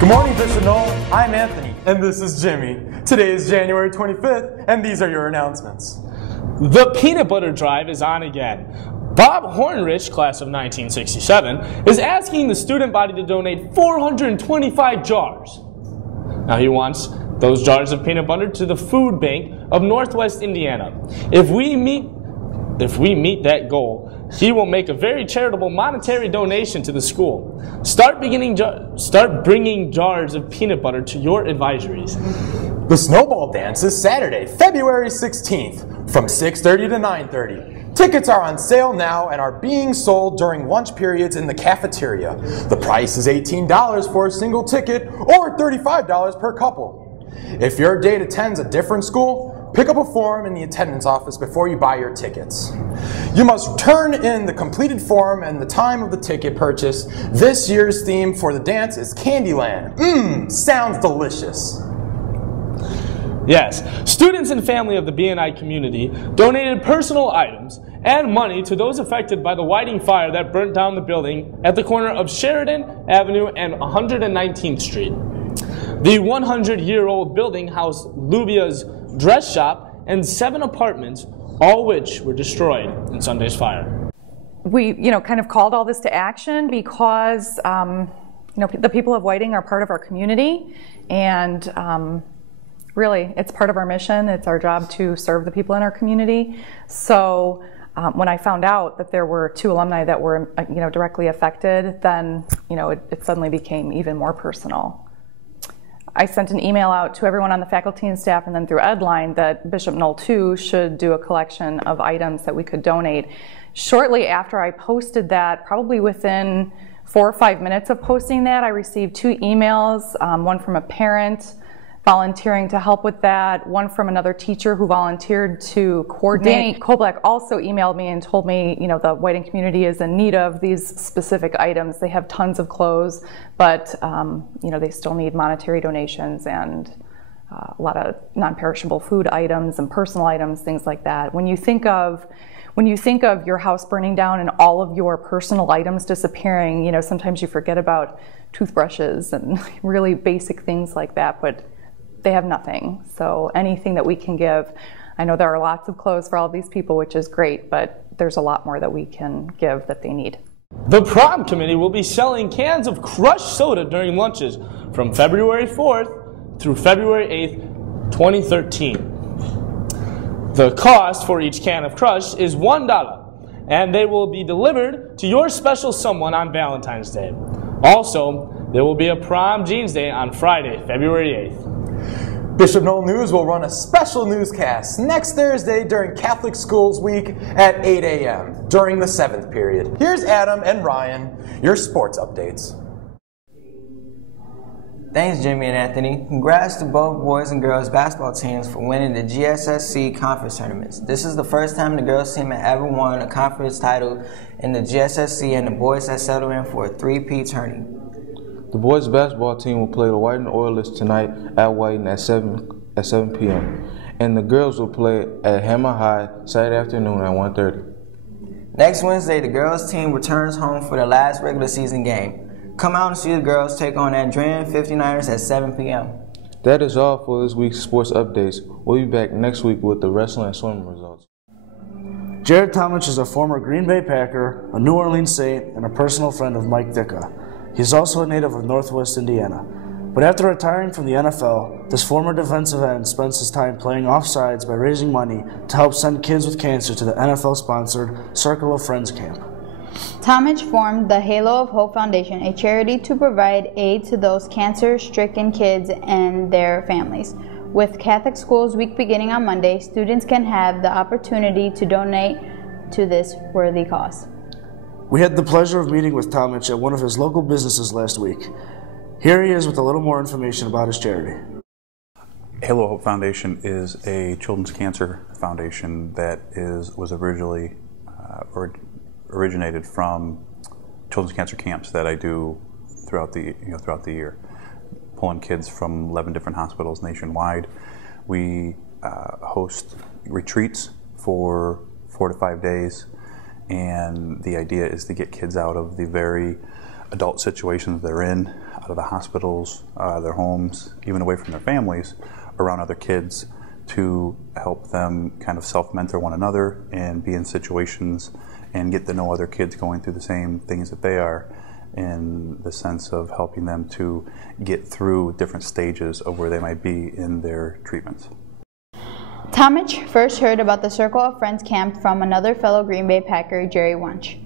Good morning, Bishop Knoll. I'm Anthony. And this is Jimmy. Today is January 25th, and these are your announcements. The peanut butter drive is on again. Bob Hornrich, class of 1967, is asking the student body to donate 425 jars. Now he wants those jars of peanut butter to the food bank of Northwest Indiana. If we meet that goal, he will make a very charitable monetary donation to the school. Start bringing jars of peanut butter to your advisories. The Snowball Dance is Saturday, February 16th from 6:30 to 9:30. Tickets are on sale now and are being sold during lunch periods in the cafeteria. The price is $18 for a single ticket or $35 per couple. If your date attends a different school, pick up a form in the attendance office before you buy your tickets. You must turn in the completed form and the time of the ticket purchase. This year's theme for the dance is Candyland. Sounds delicious. Yes, students and family of the BNI community donated personal items and money to those affected by the Whiting fire that burnt down the building at the corner of Sheridan Avenue and 119th Street. The 100-year-old building housed Lubia's dress shop and 7 apartments, all which were destroyed in Sunday's fire. We, kind of called all this to action because, the people of Whiting are part of our community, and really, it's part of our mission. It's our job to serve the people in our community. So when I found out that there were 2 alumni that were, directly affected, then, it suddenly became even more personal. I sent an email out to everyone on the faculty and staff and then through Edline that Bishop Knoll too should do a collection of items that we could donate. Shortly after I posted that, probably within 4 or 5 minutes of posting that, I received 2 emails, one from a parent volunteering to help with that, one from another teacher who volunteered to coordinate. Danny Koblak also emailed me and told me, the Whiting community is in need of these specific items. They have tons of clothes, but they still need monetary donations and a lot of non-perishable food items and personal items, things like that. When you think of your house burning down and all of your personal items disappearing, sometimes you forget about toothbrushes and really basic things like that, but they have nothing. So anything that we can give, I know there are lots of clothes for all of these people, which is great, but there's a lot more that we can give that they need. The prom committee will be selling cans of crushed soda during lunches from February 4th through February 8th, 2013. The cost for each can of crushed is $1, and they will be delivered to your special someone on Valentine's Day. Also, there will be a prom jeans day on Friday, February 8th. Bishop Knoll News will run a special newscast next Thursday during Catholic Schools Week at 8 a.m. during the 7th period. Here's Adam and Ryan, your sports updates. Thanks, Jimmy and Anthony. Congrats to both boys and girls basketball teams for winning the GSSC conference tournaments. This is the first time the girls team had ever won a conference title in the GSSC, and the boys have settled in for a 3-peat tourney. The boys basketball team will play the Whiting Oilers tonight at Whiting at 7 p.m. And the girls will play at Hammer High Saturday afternoon at 1:30. Next Wednesday, the girls team returns home for their last regular season game. Come out and see the girls take on Andrean 59ers at 7 p.m. That is all for this week's sports updates. We'll be back next week with the wrestling and swimming results. Jared Tomich is a former Green Bay Packer, a New Orleans Saint, and a personal friend of Mike Ditka. He's also a native of Northwest Indiana. But after retiring from the NFL, this former defensive end spends his time playing offsides by raising money to help send kids with cancer to the NFL-sponsored Circle of Friends camp. Tomich formed the Halo of Hope Foundation, a charity to provide aid to those cancer-stricken kids and their families. With Catholic Schools Week beginning on Monday, students can have the opportunity to donate to this worthy cause. We had the pleasure of meeting with Tomich at one of his local businesses last week. Here he is with a little more information about his charity. Halo Hope Foundation is a children's cancer foundation that was originally originated from children's cancer camps that I do throughout the year, pulling kids from 11 different hospitals nationwide. We host retreats for 4 to 5 days, and the idea is to get kids out of the very adult situations they're in, out of the hospitals, their homes, even away from their families, around other kids, to help them kind of self-mentor one another and be in situations and get to know other kids going through the same things that they are, in the sense of helping them to get through different stages of where they might be in their treatments. Tomich first heard about the Circle of Friends camp from another fellow Green Bay Packer, Jerry Wunsch.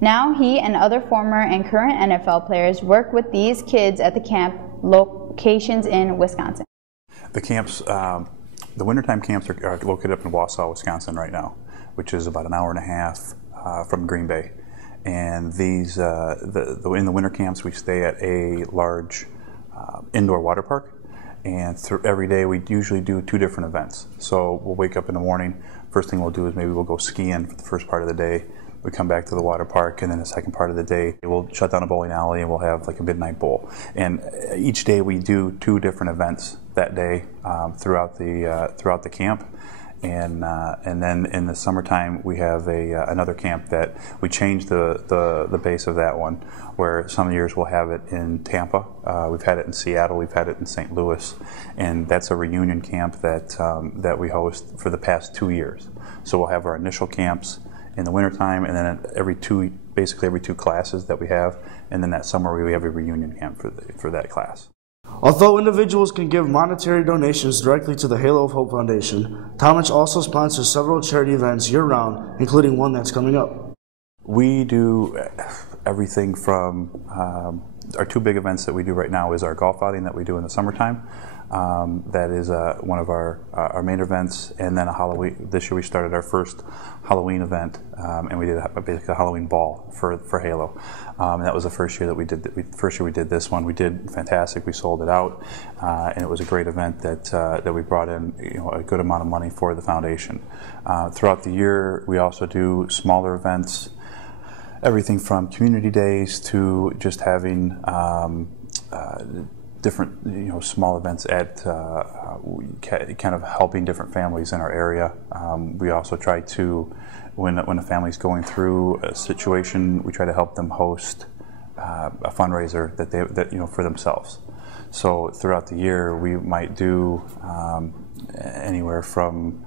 Now he and other former and current NFL players work with these kids at the camp locations in Wisconsin. The camps, the wintertime camps are located up in Wausau, Wisconsin right now, which is about an hour and a half from Green Bay. And these, in the winter camps, we stay at a large indoor water park. And every day we usually do 2 different events. So we'll wake up in the morning, first thing we'll do is maybe we'll go skiing for the first part of the day. We come back to the water park, and then the second part of the day we'll shut down a bowling alley and we'll have like a midnight bowl. And each day we do 2 different events that day throughout the camp. And then in the summertime we have another camp that we change the base of that one, where some years we'll have it in Tampa, we've had it in Seattle, we've had it in St. Louis, and that's a reunion camp that we host for the past 2 years. So we'll have our initial camps in the wintertime, and then basically every two classes that we have, and then that summer we have a reunion camp for that class. Although individuals can give monetary donations directly to the Halo of Hope Foundation, Tomich also sponsors several charity events year-round, including one that's coming up. We do everything from, our 2 big events that we do right now is our golf outing that we do in the summertime. That is one of our main events, and then a Halloween. This year we started our first Halloween event, and we did basically a Halloween ball for Halo. And that was the first year that we did this one. We did fantastic. We sold it out, and it was a great event that we brought in a good amount of money for the foundation. Throughout the year, we also do smaller events, everything from community days to just having different, small events at kind of helping different families in our area. We also try to, when a family's going through a situation, we try to help them host a fundraiser that for themselves. So throughout the year, we might do anywhere from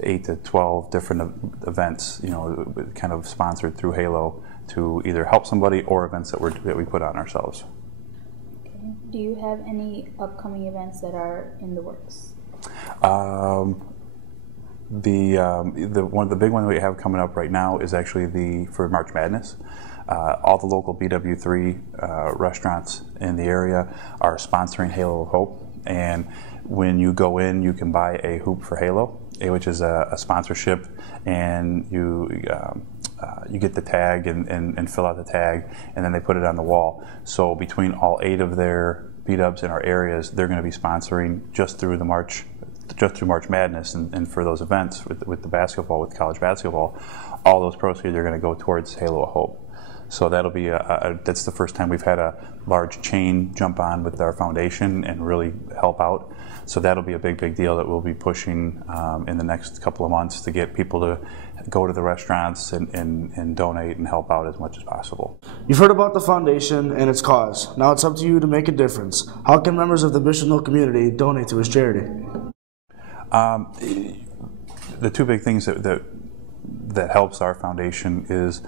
8 to 12 different events, kind of sponsored through Halo to either help somebody or events that we put on ourselves. Do you have any upcoming events that are in the works? One of the big ones we have coming up right now is actually for March Madness. All the local BW3 restaurants in the area are sponsoring Halo of Hope, and when you go in, you can buy a hoop for Halo, which is a sponsorship, and you get the tag and fill out the tag, and then they put it on the wall. So between all 8 of their B-dubs in our areas, they're going to be sponsoring just through March Madness, and for those events with the basketball, with college basketball, all those proceeds are going to go towards Halo of Hope. So that'll be that's the first time we've had a large chain jump on with our foundation and really help out. So that'll be a big deal that we'll be pushing in the next couple of months to get people to go to the restaurants and donate and help out as much as possible. You've heard about the foundation and its cause. Now it's up to you to make a difference. How can members of the Bishop Mill community donate to his charity? The 2 big things that helps our foundation is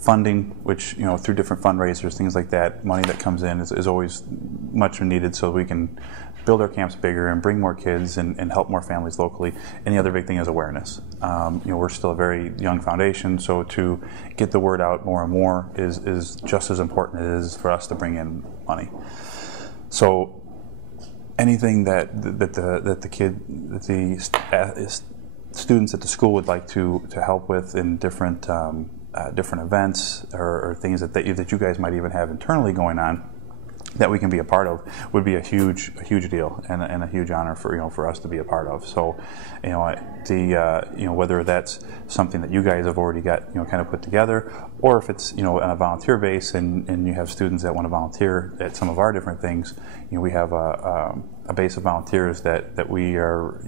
funding, which through different fundraisers, things like that, money that comes in is always much needed so we can build our camps bigger and bring more kids and help more families locally. And the other big thing is awareness. We're still a very young foundation, so to get the word out more and more is just as important as it is for us to bring in money. So anything that the students at the school would like to help with in different events or things that you guys might even have internally going on that we can be a part of would be a huge deal and a huge honor for us to be a part of. So whether that's something that you guys have already got kind of put together, or if it's on a volunteer base and you have students that want to volunteer at some of our different things, we have a base of volunteers that we are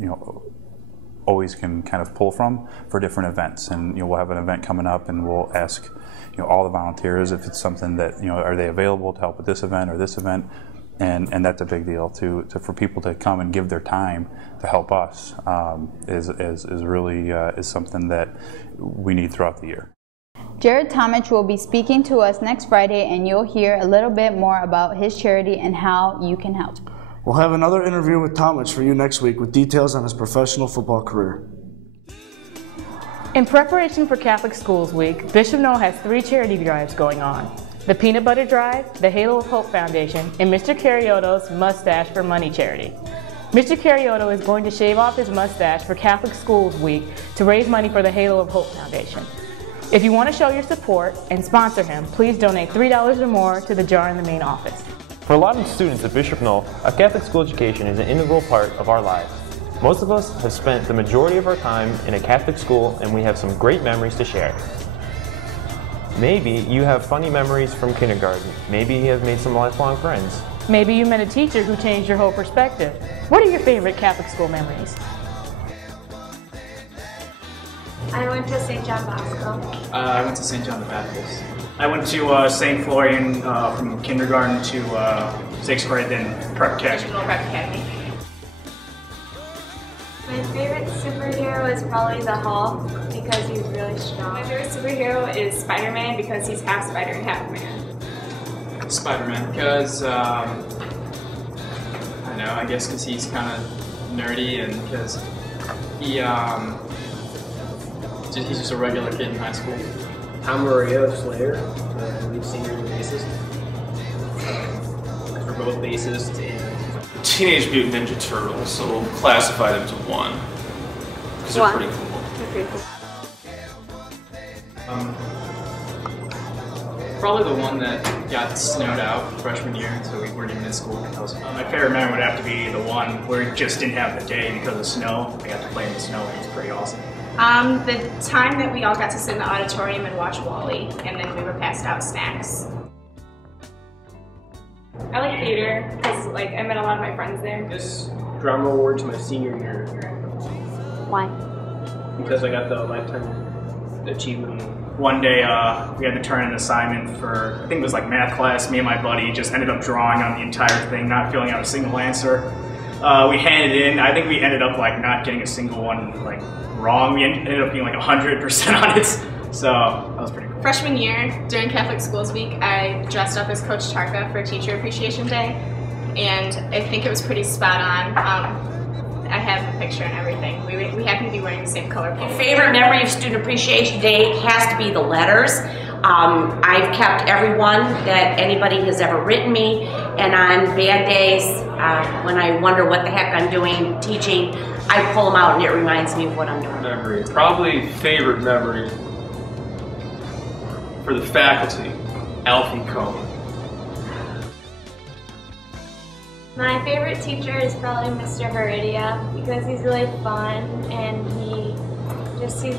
always can kind of pull from for different events. And we'll have an event coming up, and we'll ask all the volunteers if it's something that are they available to help with this event or this event. And that's a big deal for people to come and give their time to help us is really something that we need throughout the year. Jared Tomich will be speaking to us next Friday, and you'll hear a little bit more about his charity and how you can help. We'll have another interview with Tomich for you next week with details on his professional football career. In preparation for Catholic Schools Week, Bishop Noel has 3 charity drives going on: the Peanut Butter Drive, the Halo of Hope Foundation, and Mr. Carioto's Mustache for Money charity. Mr. Carioto is going to shave off his mustache for Catholic Schools Week to raise money for the Halo of Hope Foundation. If you want to show your support and sponsor him, please donate $3 or more to the jar in the main office. For a lot of students at Bishop Noel, a Catholic school education is an integral part of our lives. Most of us have spent the majority of our time in a Catholic school, and we have some great memories to share. Maybe you have funny memories from kindergarten. Maybe you have made some lifelong friends. Maybe you met a teacher who changed your whole perspective. What are your favorite Catholic school memories? I went to St. John Bosco. I went to St. John the Baptist. I went to St. Florian from kindergarten to 6th grade, then Prep Academy. My favorite superhero is probably the Hulk because he's really strong. My favorite superhero is Spider-Man because he's half spider and half man. Spider-Man because, I don't know, I guess because he's kind of nerdy and because he's just a regular kid in high school. Tom Mario, Slayer, lead singer and bassist. For both bassists and Teenage Mutant Ninja Turtles, so we'll classify them to 1 because they're pretty cool. They're pretty cool. Probably the one that got snowed out freshman year, so we weren't even in school. My favorite memory would have to be the one where we just didn't have the day because of snow. I got to play in the snow, and it was pretty awesome. The time that we all got to sit in the auditorium and watch Wall-E, and then we were passed out snacks. I like theater because I met a lot of my friends there. This drama awards my senior year. Why? Because I got the Lifetime Achievement. One day we had to turn in an assignment for, I think it was math class. Me and my buddy just ended up drawing on the entire thing, not filling out a single answer. We handed it in. I think we ended up not getting a single one wrong. We ended up being 100% on it. So that was pretty cool. Freshman year, during Catholic Schools Week, I dressed up as Coach Tarka for Teacher Appreciation Day, and I think it was pretty spot on. I have a picture and everything. We happened to be wearing the same color. My favorite memory of Student Appreciation Day has to be the letters. I've kept every one that anybody has ever written me, and on bad days, when I wonder what the heck I'm doing teaching, I pull them out and it reminds me of what I'm doing. Memory, probably favorite memory for the faculty, Alfie Cohen. My favorite teacher is probably Mr. Heredia because he's really fun and he's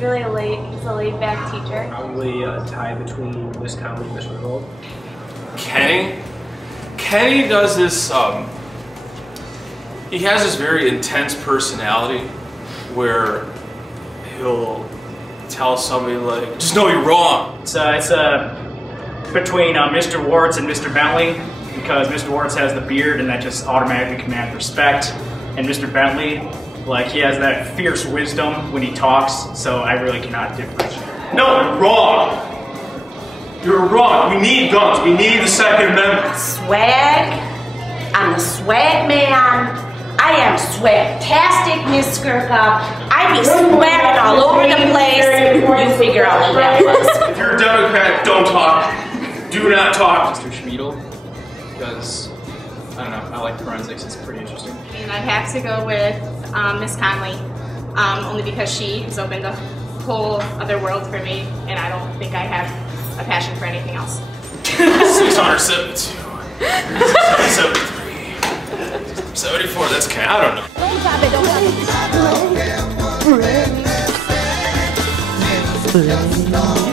really he's a laid back teacher. Probably a tie between Miss Conley and Miss Revolt. Kenny? Kenny does this, he has this very intense personality where he'll tell somebody just know you're wrong. It's between Mr. Warts and Mr. Bentley because Mr. Warts has the beard and that just automatically commands respect, and Mr. Bentley, he has that fierce wisdom when he talks, so I really cannot differentiate. No, you're wrong. You're wrong. We need guns. We need the Second Amendment. Swag? I'm the swag man. I am swagtastic, Miss Skirka. I be swagging all over the place. You figure out who that was. If you're a Democrat, don't talk. Do not talk. Mr. Schmiedel, because, I don't know, I like forensics. It's pretty interesting. And I'd have to go with Miss Conley, only because she has opened a whole other world for me, and I don't think I have a passion for anything else. 672. 673. 74, that's okay, I don't know. Don't drop it, don't drop it.